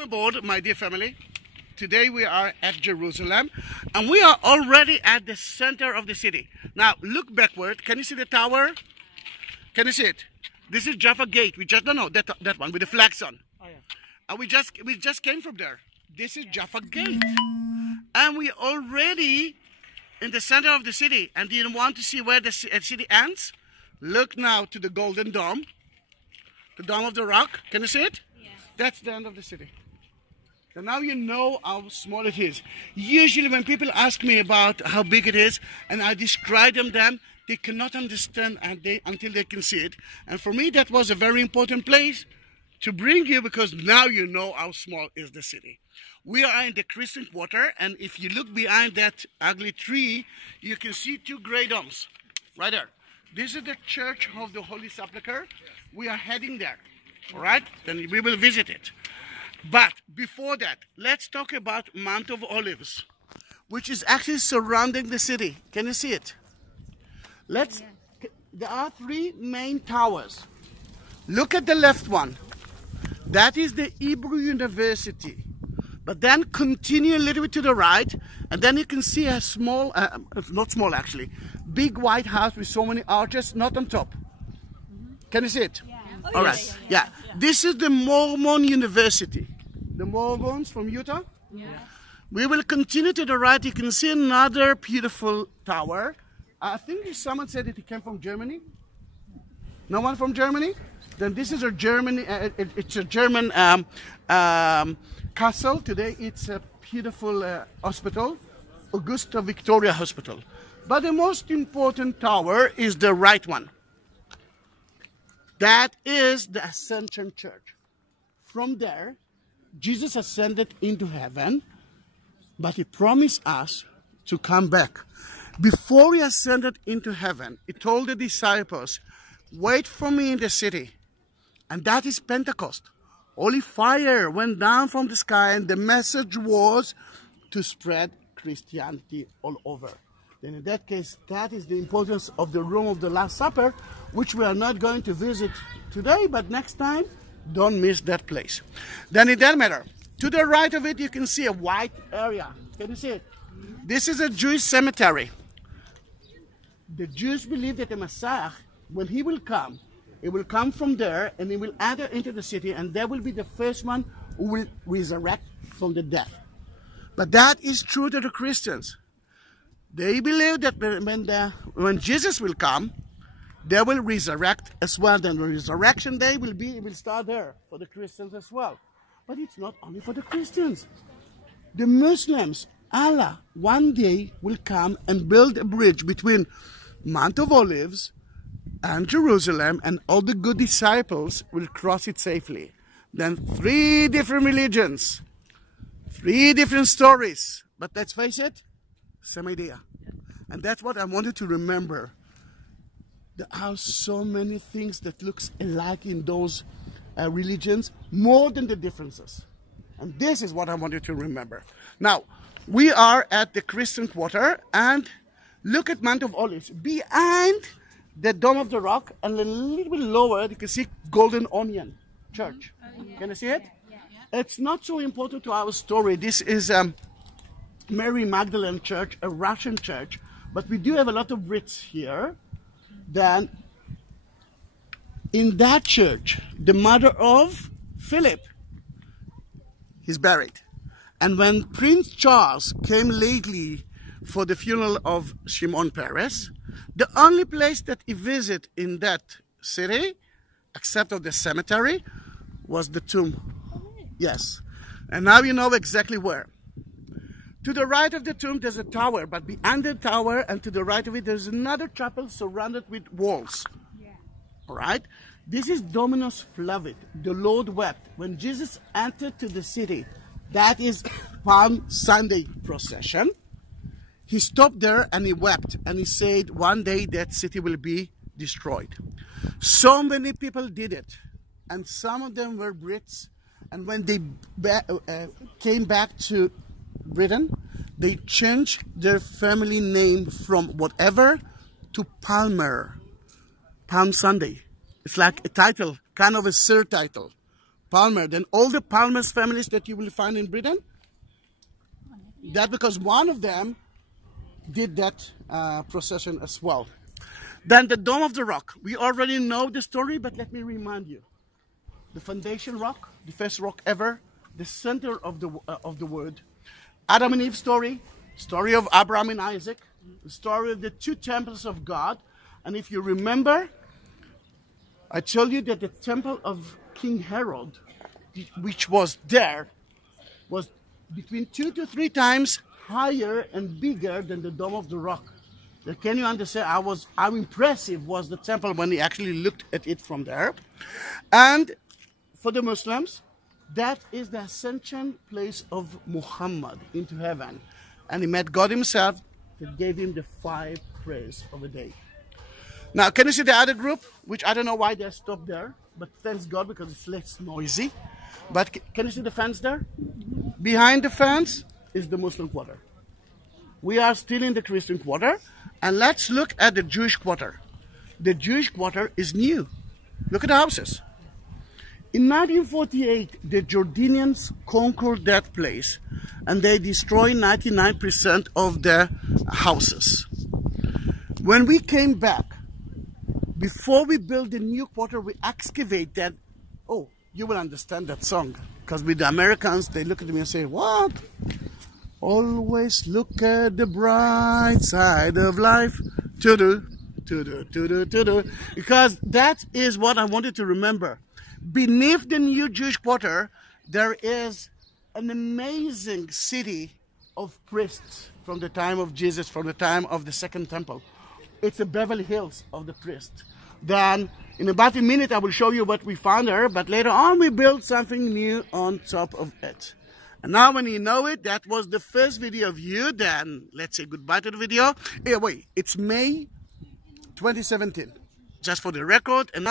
Aboard, my dear family. Today we are at Jerusalem and we are already at the center of the city. Now look backward. Can you see the tower? Can you see it? This is Jaffa Gate. We just that one with the flags on. Oh, yeah. And we just came from there. This is Jaffa Gate. And we already in the center of the city. And do you want to see where the city ends? Look now to the Golden Dome. The Dome of the Rock. Can you see it? Yeah. That's the end of the city. So now you know how small it is. Usually when people ask me about how big it is and I describe them, they cannot understand until they can see it. And for me that was a very important place to bring you because now you know how small is the city. We are in the Christian Quarter, and if you look behind that ugly tree, you can see two great domes right there. This is the Church of the Holy Sepulchre. We are heading there, all right? Then we will visit it. But before that, let's talk about Mount of Olives, which is actually surrounding the city. Can you see it? There are three main towers. Look at the left one. That is the Hebrew University. But then continue a little bit to the right, and then you can see a small, not small actually, big white house with so many arches, not on top. Can you see it? Yeah. Oh, all right. Yeah. This is the Mormon University. The Mormons from Utah. Yeah. We will continue to the right. You can see another beautiful tower. I think someone said that it came from Germany. No one from Germany? Then this is a German. It's a German castle. Today it's a beautiful hospital, Augusta Victoria Hospital. But the most important tower is the right one. That is the Ascension Church. From there, Jesus ascended into heaven, but he promised us to come back. Before he ascended into heaven, he told the disciples, wait for me in the city. And that is Pentecost. Holy fire went down from the sky, and the message was to spread Christianity all over. Then in that case, that is the importance of the room of the Last Supper, which we are not going to visit today, but next time, don't miss that place. Then it doesn't matter. To the right of it, you can see a white area. Can you see it? This is a Jewish cemetery. The Jews believe that the Messiah, when he will come from there, and he will enter into the city, and there will be the first one who will resurrect from the death. But that is true to the Christians. They believe that when Jesus will come, they will resurrect as well. Then the resurrection day will start there for the Christians as well. But it's not only for the Christians. The Muslims, Allah, one day will come and build a bridge between Mount of Olives and Jerusalem, and all the good disciples will cross it safely. Then three different religions, three different stories. But let's face it, same idea. And that's what I wanted to remember. There are so many things that looks alike in those religions, more than the differences. And this is what I wanted to remember. Now, we are at the Christian Quarter, and look at Mount of Olives. Behind the Dome of the Rock, and a little bit lower, you can see Golden Onion Church. Can you see it? It's not so important to our story. This is Mary Magdalene Church, a Russian church, but we do have a lot of Brits here. Then in that church, the mother of Philip is buried. And when Prince Charles came lately for the funeral of Shimon Peres, the only place that he visited in that city, except of the cemetery, was the tomb. Yes. And now you know exactly where. To the right of the tomb, there's a tower, but behind the tower and to the right of it, there's another chapel surrounded with walls. Yeah. All right? This is Dominus Flavit, the Lord wept. When Jesus entered to the city, that is Palm Sunday procession, he stopped there and he wept. And he said, one day that city will be destroyed. So many people did it. And some of them were Brits. And when they came back to Britain, they changed their family name from whatever to Palmer. Palm Sunday. It's like a title, kind of a surtitle. Palmer. Then all the Palmer's families that you will find in Britain, that's because one of them did that procession as well. Then the Dome of the Rock. We already know the story, but let me remind you. The foundation rock, the first rock ever, the center of the world. Adam and Eve story of Abraham and Isaac, the story of the two temples of God. And if you remember, I told you that the temple of King Herod, which was there, was between 2 to 3 times higher and bigger than the Dome of the Rock. So can you understand how impressive was the temple when he actually looked at it from there? And for the Muslims, that is the ascension place of Muhammad into heaven. And he met God himself that gave him the 5 prayers of a day. Now, can you see the other group? Which I don't know why they stopped there, but thanks God because it's less noisy. But can you see the fence there? Behind the fence is the Muslim quarter. We are still in the Christian quarter, and let's look at the Jewish quarter. The Jewish quarter is new. Look at the houses. In 1948, the Jordanians conquered that place, and they destroyed 99% of the houses. When we came back, before we build the new quarter, we excavate that. Oh, you will understand that song. Because with the Americans, they look at me and say, what? Always look at the bright side of life. To-do, to-do, to-do, to-do. Because that is what I wanted to remember. Beneath the new Jewish quarter, there is an amazing city of priests from the time of Jesus, from the time of the Second Temple. It's the Beverly Hills of the priests. Then, in about a minute, I will show you what we found there, but later on, we built something new on top of it. And now when you know it, that was the first video of you, then let's say goodbye to the video. Wait, it's May 2017, just for the record. And